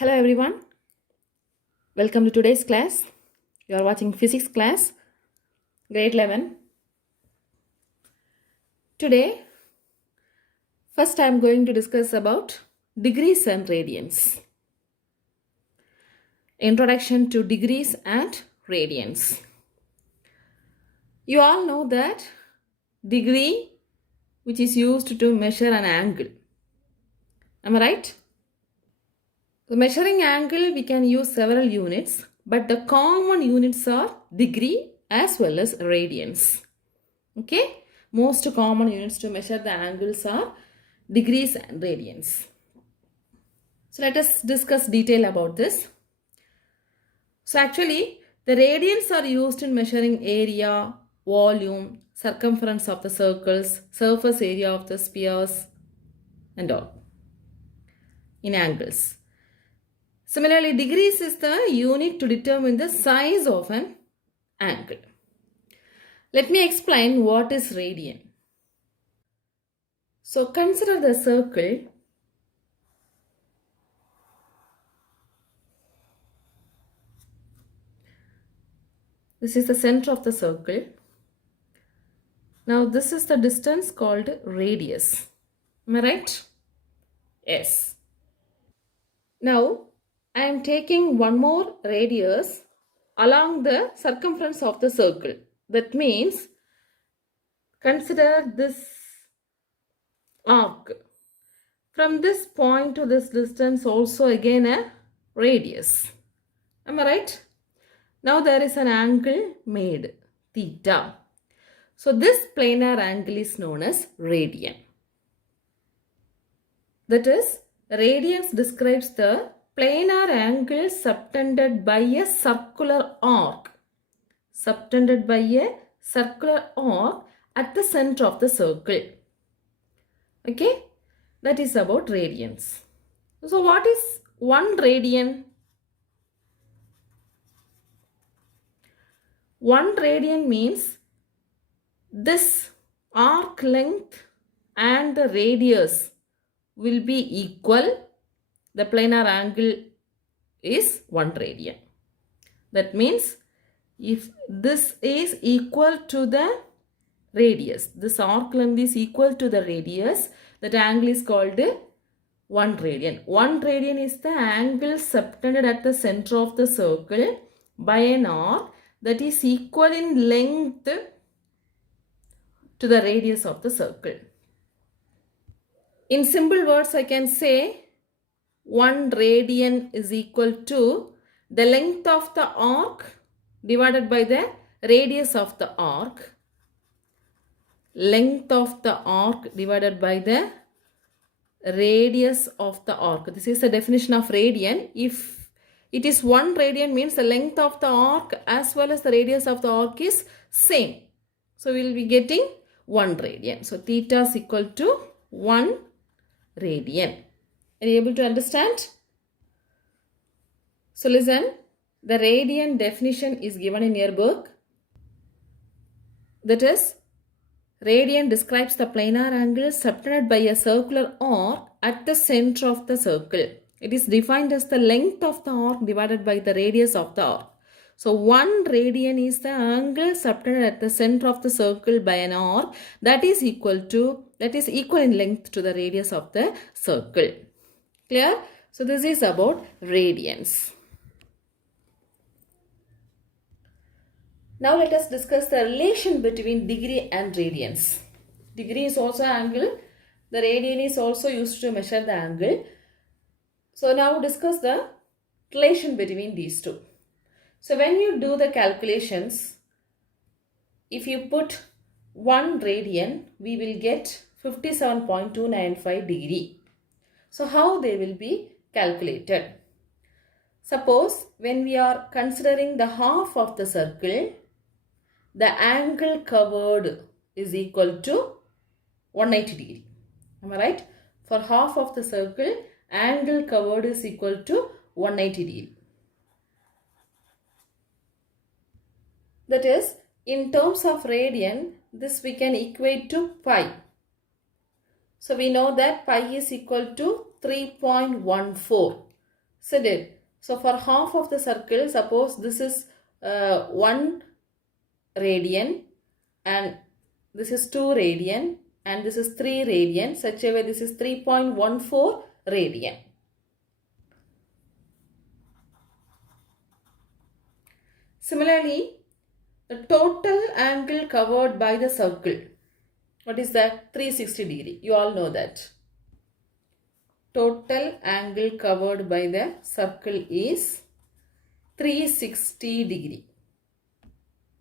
Hello everyone, welcome to today's class. You are watching physics class, grade 11. Today, first I am going to discuss about degrees and radians. Introduction to degrees and radians. You all know that degree, which is used to measure an angle. Am I right? The measuring angle, we can use several units, but the common units are degree as well as radians. Okay, most common units to measure the angles are degrees and radians. So let us discuss detail about this. So actually, the radians are used in measuring area, volume, circumference of the circles, surface area of the spheres and all in angles. Similarly, degrees is the unit to determine the size of an angle. Let me explain what is radian. So consider the circle. This is the center of the circle. Now this is the distance called radius. Am I right? Yes. Now I am taking one more radius along the circumference of the circle. That means consider this arc. From this point to this distance also again a radius. Am I right? Now there is an angle made, theta. So this planar angle is known as radian. That is, radians describes the planar angle subtended by a circular arc. Subtended by a circular arc at the center of the circle. Okay, that is about radians. So what is 1 radian? 1 radian means this arc length and the radius will be equal. The planar angle is 1 radian. That means if this is equal to the radius, this arc length is equal to the radius, that angle is called 1 radian. 1 radian is the angle subtended at the center of the circle by an arc that is equal in length to the radius of the circle. In simple words, I can say 1 radian is equal to the length of the arc divided by the radius of the arc. Length of the arc divided by the radius of the arc. This is the definition of radian. If it is 1 radian means the length of the arc as well as the radius of the arc is same. So we will be getting 1 radian. So theta is equal to 1 radian. Are you able to understand? So listen, the radian definition is given in your book. That is, radian describes the planar angle subtended by a circular arc at the center of the circle. It is defined as the length of the arc divided by the radius of the arc. So 1 radian is the angle subtended at the center of the circle by an arc that is equal in length to the radius of the circle. Clear? So this is about radians. Now let us discuss the relation between degree and radians. Degree is also angle. The radian is also used to measure the angle. So now discuss the relation between these two. So when you do the calculations, if you put 1 radian, we will get 57.295 degree. So how they will be calculated? Suppose when we are considering the half of the circle, the angle covered is equal to 180 degree. Am I right? For half of the circle, angle covered is equal to 180 degree. That is, in terms of radian, this we can equate to pi. So we know that pi is equal to 3.14. isn't it? So for half of the circle, suppose this is 1 radian and this is 2 radian and this is 3 radian, such a way this is 3.14 radian. Similarly, the total angle covered by the circle, what is that? 360 degree. You all know that. Total angle covered by the circle is 360 degree.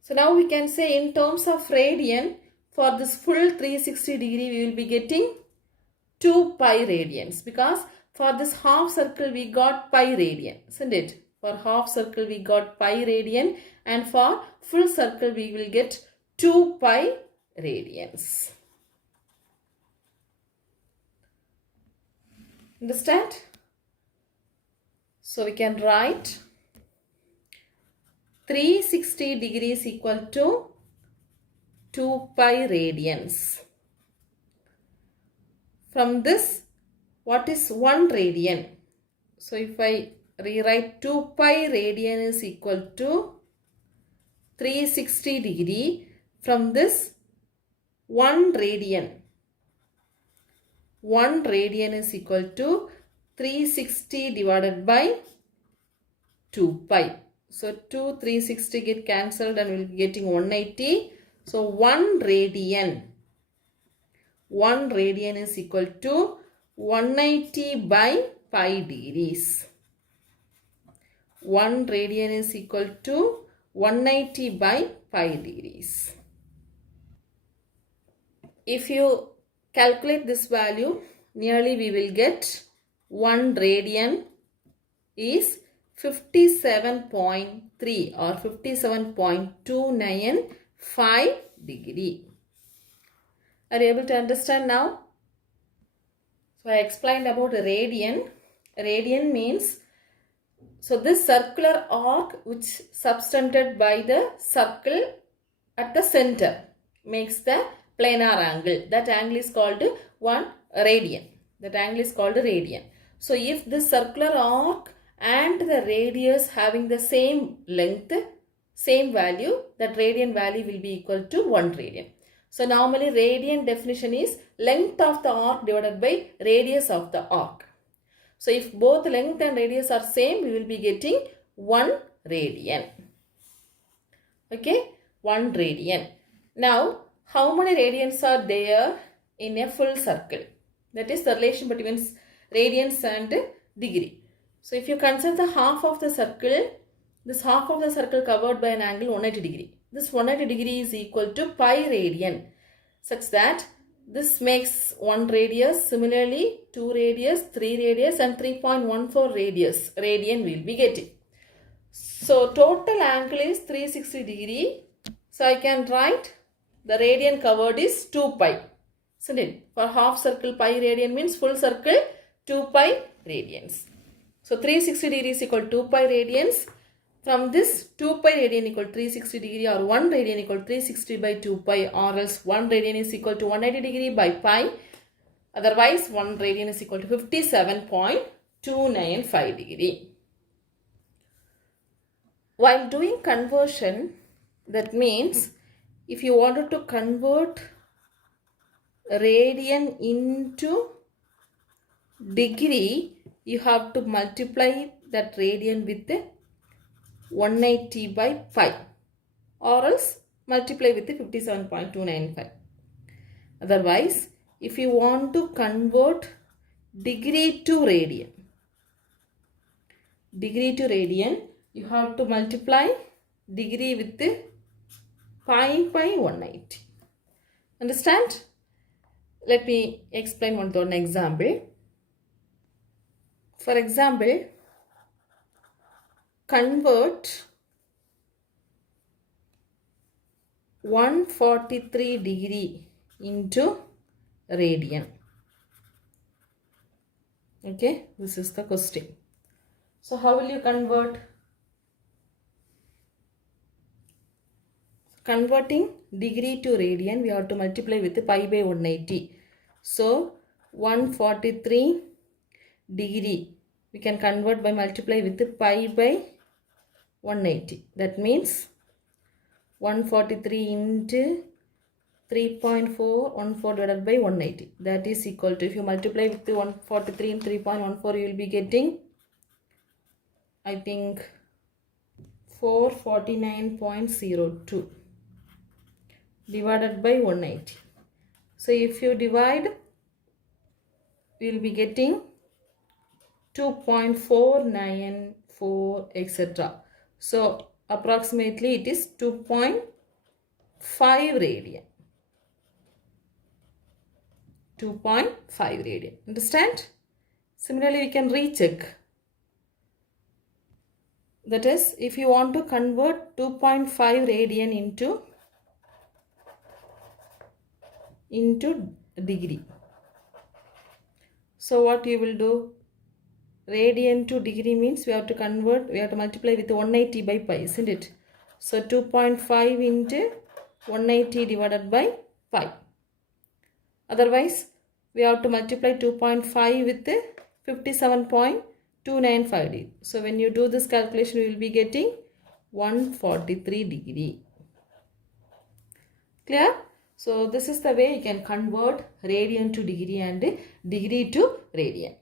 So now we can say in terms of radian, for this full 360 degree we will be getting 2 pi radians, because for this half circle we got pi radian, isn't it? For half circle we got pi radian and for full circle we will get 2 pi radians. Understand? So we can write 360 degrees equal to 2 pi radians. From this, what is 1 radian? So if I rewrite 2 pi radian is equal to 360 degree, from this 1 radian. 1 radian is equal to 360 divided by 2 pi. So 360 get cancelled and we will be getting 180. So 1 radian is equal to 180 by pi degrees. 1 radian is equal to 180 by pi degrees. If you calculate this value, nearly we will get 1 radian is 57.3 or 57.295 degree. Are you able to understand now? So I explained about radian. Radian means, so this circular arc which subtended by the circle at the center makes the planar angle. That angle is called 1 radian. That angle is called radian. So if this circular arc and the radius having the same length, same value, that radian value will be equal to 1 radian. So normally radian definition is length of the arc divided by radius of the arc. So if both length and radius are same, we will be getting 1 radian. Okay, 1 radian. Now, how many radians are there in a full circle? That is the relation between radians and degree. So if you consider the half of the circle, this half of the circle covered by an angle 180 degree. This 180 degree is equal to pi radian, such that this makes 1 radius. Similarly, 2 radius, 3 radius and 3.14 radius. Radian we will be getting. So total angle is 360 degree. So I can write the radian covered is 2 pi. Isn't it? For half circle pi radian means full circle 2 pi radians. So 360 degree is equal to 2 pi radians. From this 2 pi radian equal to 360 degree, or 1 radian equal to 360 by 2 pi, or else 1 radian is equal to 180 degree by pi. Otherwise 1 radian is equal to 57.295 degree. While doing conversion, that means if you wanted to convert radian into degree, you have to multiply that radian with 180 by pi, or else multiply with 57.295. Otherwise, if you want to convert degree to radian, you have to multiply degree with pi by 180. Understand? Let me explain one example. For example, convert 143 degree into radian. Okay, this is the question. So how will you convert? Converting degree to radian, we have to multiply with pi by 180. So 143 degree we can convert by multiply with pi by 180. That means 143 into 3.4, 14 divided by 180. That is equal to, if you multiply with the 143 and 3.14, you will be getting, I think, 449.02 divided by 180. So if you divide, we will be getting 2.494, etc. So approximately it is 2.5 radian. 2.5 radian. Understand? Similarly, we can recheck. That is, if you want to convert 2.5 radian into degree. So what you will do? Radian to degree means we have to multiply with 180 by pi, isn't it? So 2.5 into 180 divided by pi. Otherwise, we have to multiply 2.5 with 57.295. So when you do this calculation, you will be getting 143 degree. Clear? So this is the way you can convert radian to degree and degree to radian.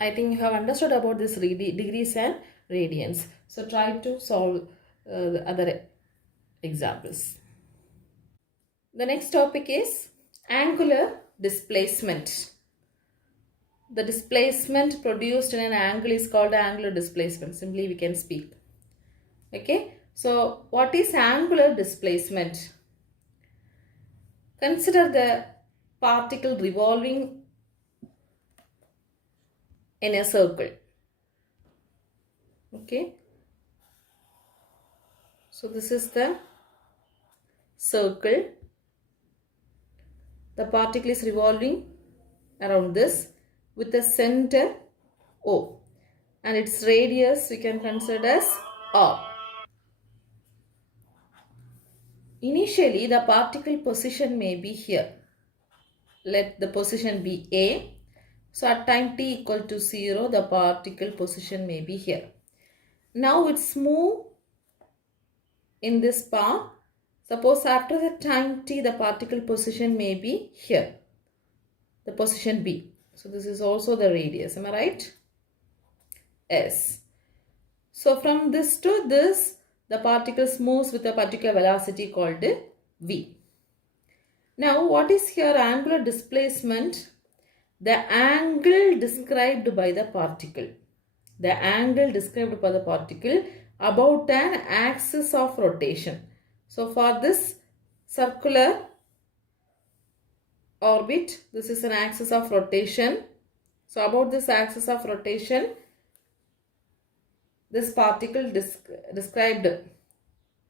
I think you have understood about this degrees and radians. So try to solve the other examples. The next topic is angular displacement. The displacement produced in an angle is called angular displacement. Simply we can speak. Okay. So what is angular displacement? Consider the particle revolving in a circle. Okay. So this is the circle. The particle is revolving around this with the center O, and its radius we can consider as R. Initially, the particle position may be here. Let the position be A. So at time t equal to 0, the particle position may be here. Now it's move in this path. Suppose after the time t, the particle position may be here. The position B. So this is also the radius. Am I right? S. So from this to this, the particles moves with a particular velocity called V. Now what is here angular displacement? The angle described by the particle. The angle described by the particle about an axis of rotation. So for this circular orbit, this is an axis of rotation. So about this axis of rotation, this particle described,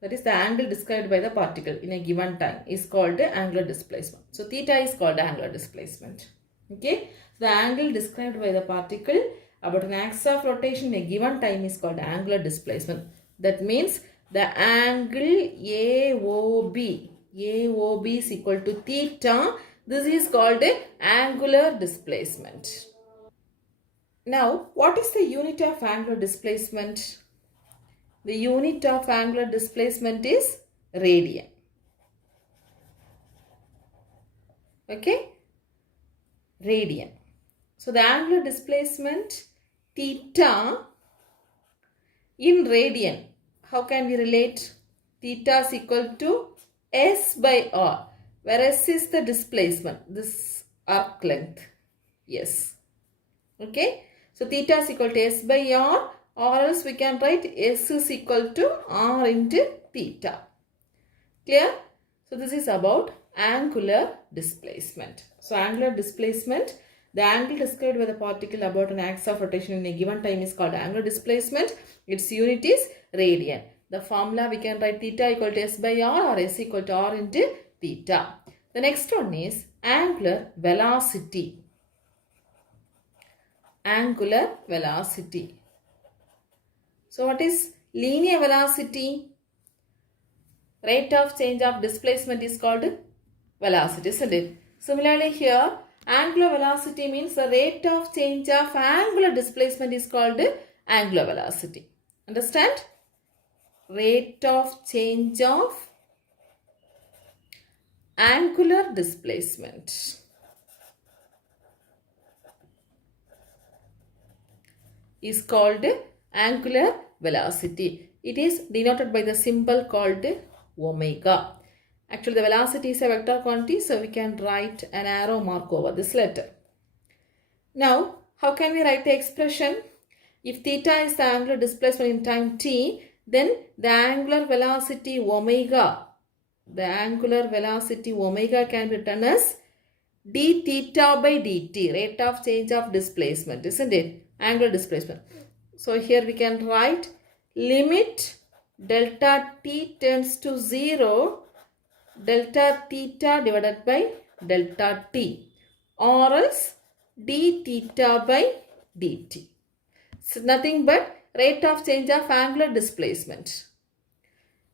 that is the angle described by the particle in a given time, is called angular displacement. So theta is called angular displacement. Okay. The angle described by the particle about an axis of rotation in a given time is called angular displacement. That means the angle AOB is equal to theta. This is called angular displacement. Now, what is the unit of angular displacement? The unit of angular displacement is radian. Okay? Radian. So, the angular displacement theta in radian. How can we relate? Theta is equal to S by R, where S is the displacement, this arc length. Yes. Okay. So theta is equal to S by R, or else we can write S is equal to R into theta. Clear? So this is about angular displacement. So angular displacement, the angle described by the particle about an axis of rotation in a given time is called angular displacement. Its unit is radian. The formula we can write theta equal to S by R or S equal to R into theta. The next one is angular velocity. Angular velocity. So what is linear velocity? Rate of change of displacement is called velocity, isn't it? Similarly here, Angular velocity means the rate of change of angular displacement is called angular velocity. Understand? Rate of change of angular displacement is called angular velocity. It is denoted by the symbol called omega. Actually, the velocity is a vector quantity, so we can write an arrow mark over this letter. Now, how can we write the expression? If theta is the angular displacement in time t, then the angular velocity omega can be written as d theta by dt, rate of change of displacement, isn't it? Angular displacement. So here we can write limit delta t tends to 0, delta theta divided by delta t, or else d theta by dt. It's nothing but rate of change of angular displacement.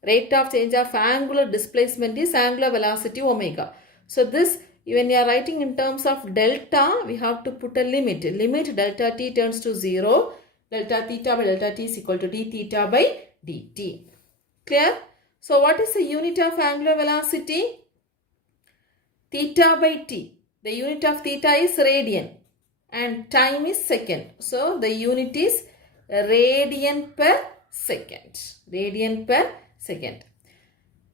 Rate of change of angular displacement is angular velocity omega. So this, when you are writing in terms of delta, we have to put a limit. Limit delta t tends to 0, delta theta by delta t is equal to d theta by dt. Clear? So what is the unit of angular velocity? Theta by t. The unit of theta is radian and time is second. So the unit is radian per second. Radian per second.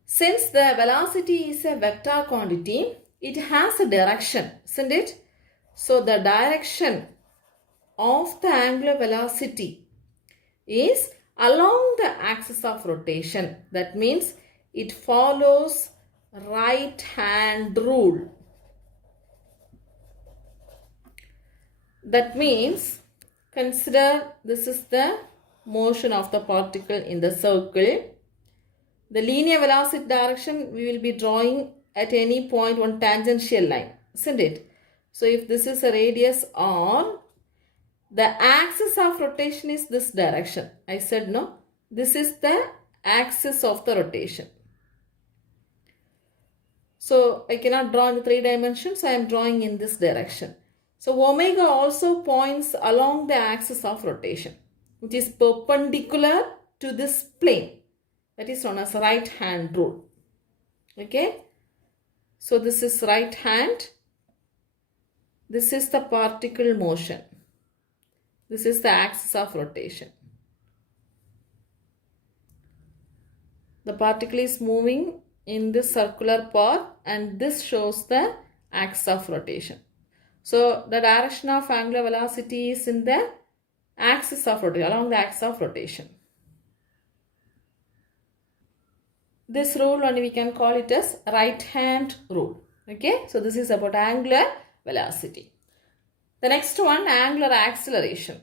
Since the velocity is a vector quantity, it has a direction, isn't it? So the direction of the angular velocity is along the axis of rotation. That means it follows right hand rule. That means consider this is the motion of the particle in the circle. The linear velocity direction we will be drawing at any point one tangential line, isn't it? So if this is a radius r, the axis of rotation is this direction. I said no. This is the axis of the rotation. So I cannot draw in the 3 dimensions. I am drawing in this direction. So omega also points along the axis of rotation, which is perpendicular to this plane. That is known as right hand rule. Okay. So this is right hand. This is the particle motion. This is the axis of rotation. The particle is moving in this circular path and this shows the axis of rotation. So the direction of angular velocity is in the axis of rotation, along the axis of rotation. This rule only we can call it as right hand rule. Okay, so this is about angular velocity. The next one, angular acceleration.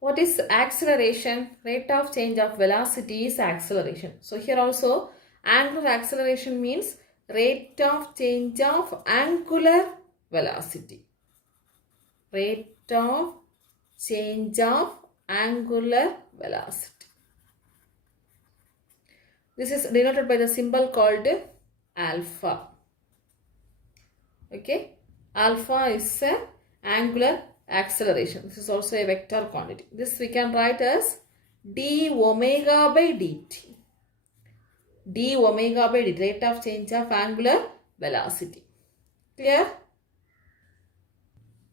What is acceleration? Rate of change of velocity is acceleration. So here also angular acceleration means rate of change of angular velocity. Rate of change of angular velocity. This is denoted by the symbol called alpha. Okay, alpha is an angular acceleration. This is also a vector quantity. This we can write as d omega by dt. D omega by dt, rate of change of angular velocity. Clear?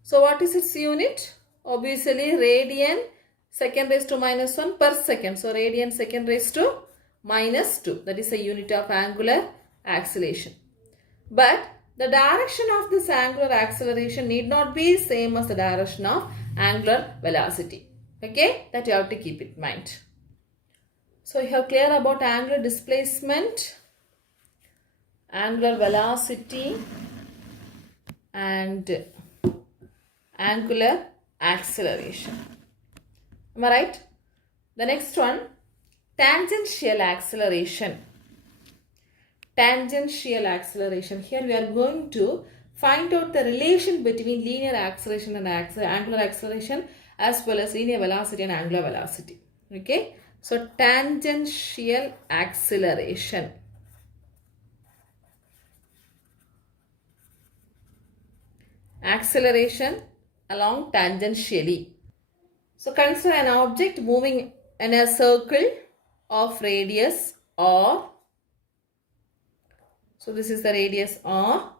So what is its unit? Obviously radian second raised to minus 1 per second. So radian second raised to minus 2. That is a unit of angular acceleration. But the direction of this angular acceleration need not be same as the direction of angular velocity. Okay, that you have to keep in mind. So you have clear about angular displacement, angular velocity and angular acceleration. Am I right? The next one, tangential acceleration. Tangential acceleration. Here we are going to find out the relation between linear acceleration and angular acceleration, as well as linear velocity and angular velocity. Okay. So tangential acceleration. acceleration along tangentially. So consider an object moving in a circle of radius r. So this is the radius r.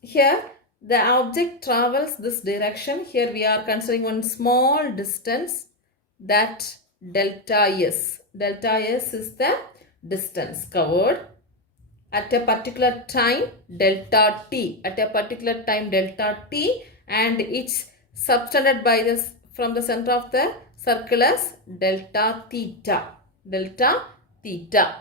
Here the object travels this direction. Here we are considering one small distance, that delta s. Delta s is the distance covered at a particular time, delta t. At a particular time, delta t, and it's subtended by this from the center of the circle as delta theta. Delta theta.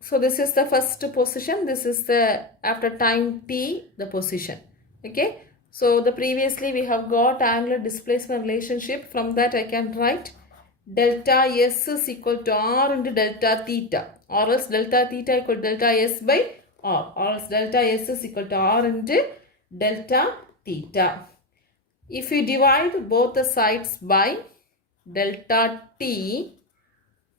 So this is the first position. This is the after time t the position. Okay. So the previously we have got angular displacement relationship. From that I can write delta s is equal to r into delta theta, or else delta theta equal to delta s by r, or else delta s is equal to r into delta theta. If we divide both the sides by delta t,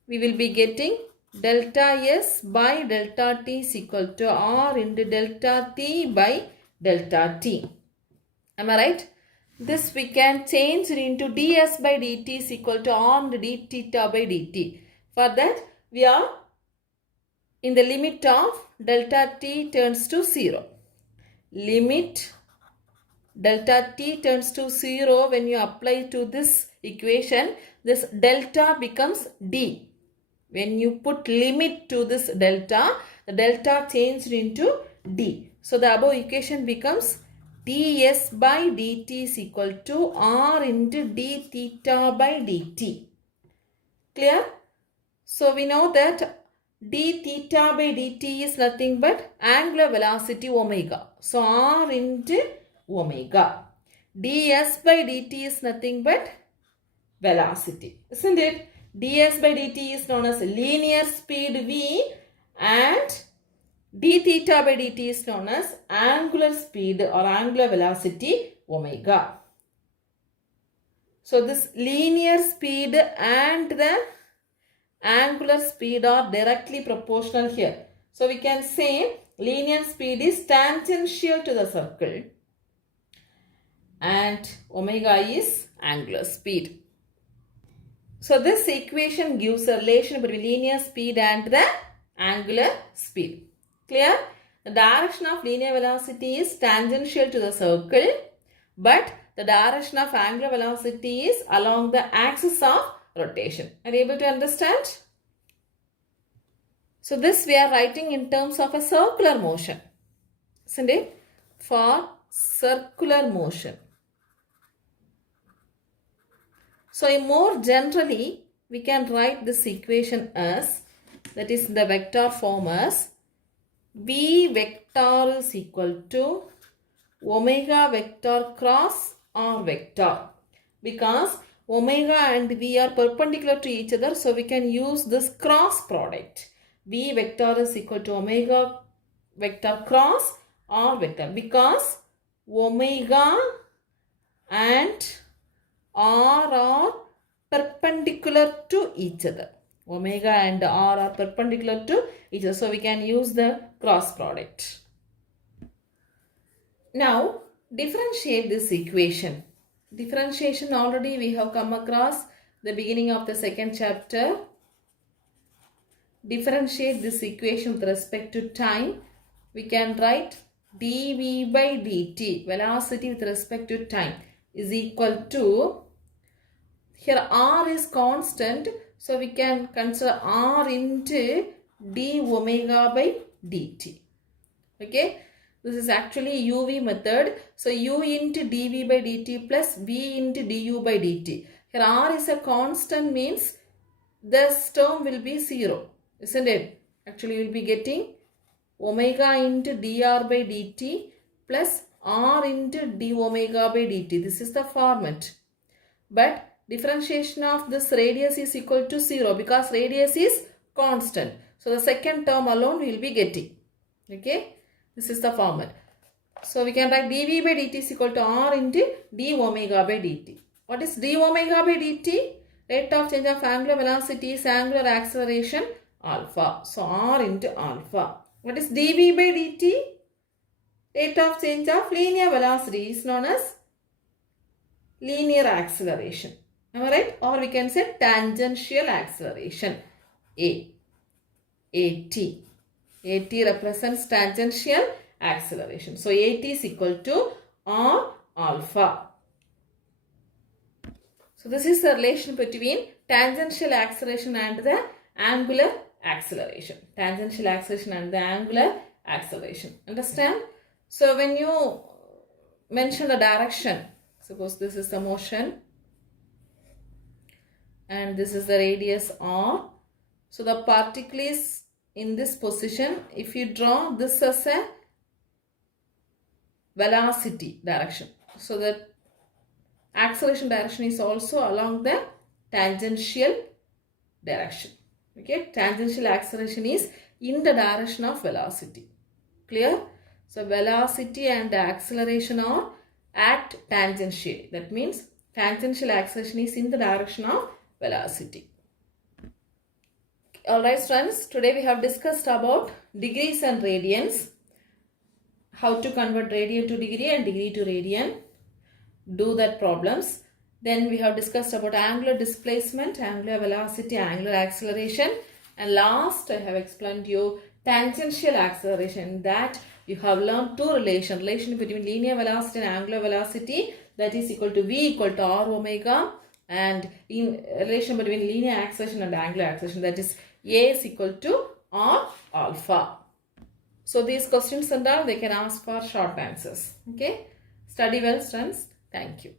we will be getting delta s by delta t is equal to r into delta t by delta t. Am I right? This we can change it into ds by dt is equal to r into d theta by dt. For that we are in the limit of delta t turns to 0. Limit delta t turns to 0, when you apply to this equation, this delta becomes d. When you put limit to this delta, the delta changed into d. So the above equation becomes ds by dt is equal to r into d theta by dt. Clear? So we know that d theta by dt is nothing but angular velocity omega. So r into omega. ds by dt is nothing but velocity, isn't it? ds by dt is known as linear speed v, and d theta by dt is known as angular speed or angular velocity omega. So this linear speed and the angular speed are directly proportional here. So we can say linear speed is tangential to the circle and omega is angular speed. So this equation gives a relation between linear speed and the angular speed. Clear? The direction of linear velocity is tangential to the circle, but the direction of angular velocity is along the axis of rotation. Are you able to understand? So this we are writing in terms of a circular motion, isn't it? For circular motion. So more generally, we can write this equation as, that is the vector form as v vector is equal to omega vector cross r vector, because omega and v are perpendicular to each other, so we can use this cross product. V vector is equal to omega vector cross r vector, because omega and r are perpendicular to each other. Omega and r are perpendicular to each other, so we can use the cross product. Now differentiate this equation. Differentiation already we have come across the beginning of the second chapter. Differentiate this equation with respect to time. We can write dv by dt, velocity with respect to time, is equal to, here r is constant, so we can consider r into d omega by dt. Okay, this is actually uv method. So u into dv by dt plus v into du by dt. Here r is a constant, means this term will be 0, isn't it? Actually you will be getting omega into dr by dt plus r into d omega by dt. This is the format. But differentiation of this radius is equal to 0, because radius is constant. So the second term alone we will be getting. Okay, this is the format. So we can write dv by dt is equal to r into d omega by dt. What is d omega by dt? Rate of change of angular velocity is angular acceleration alpha. So r into alpha. What is dv by dt? Rate of change of linear velocity is known as linear acceleration. Am I right? Or we can say tangential acceleration. AT. AT represents tangential acceleration. So AT is equal to R alpha. So this is the relation between tangential acceleration and the angular acceleration. Tangential acceleration and the angular acceleration. Understand? So when you mention the direction, suppose this is the motion and this is the radius R. So the particle is in this position. If you draw this as a velocity direction, so the acceleration direction is also along the tangential direction. Okay, tangential acceleration is in the direction of velocity. Clear? So velocity and acceleration are at tangentially. That means tangential acceleration is in the direction of velocity. Alright friends, today we have discussed about degrees and radians. How to convert radian to degree and degree to radian. Do that problems. Then we have discussed about angular displacement, angular velocity, angular acceleration. And last I have explained you tangential acceleration, that you have learned two relation between linear velocity and angular velocity, that is equal to V equal to R omega, and in relation between linear acceleration and angular acceleration, that is A is equal to R alpha. So these questions and all they can ask for short answers. Okay. Study well, students. Thank you.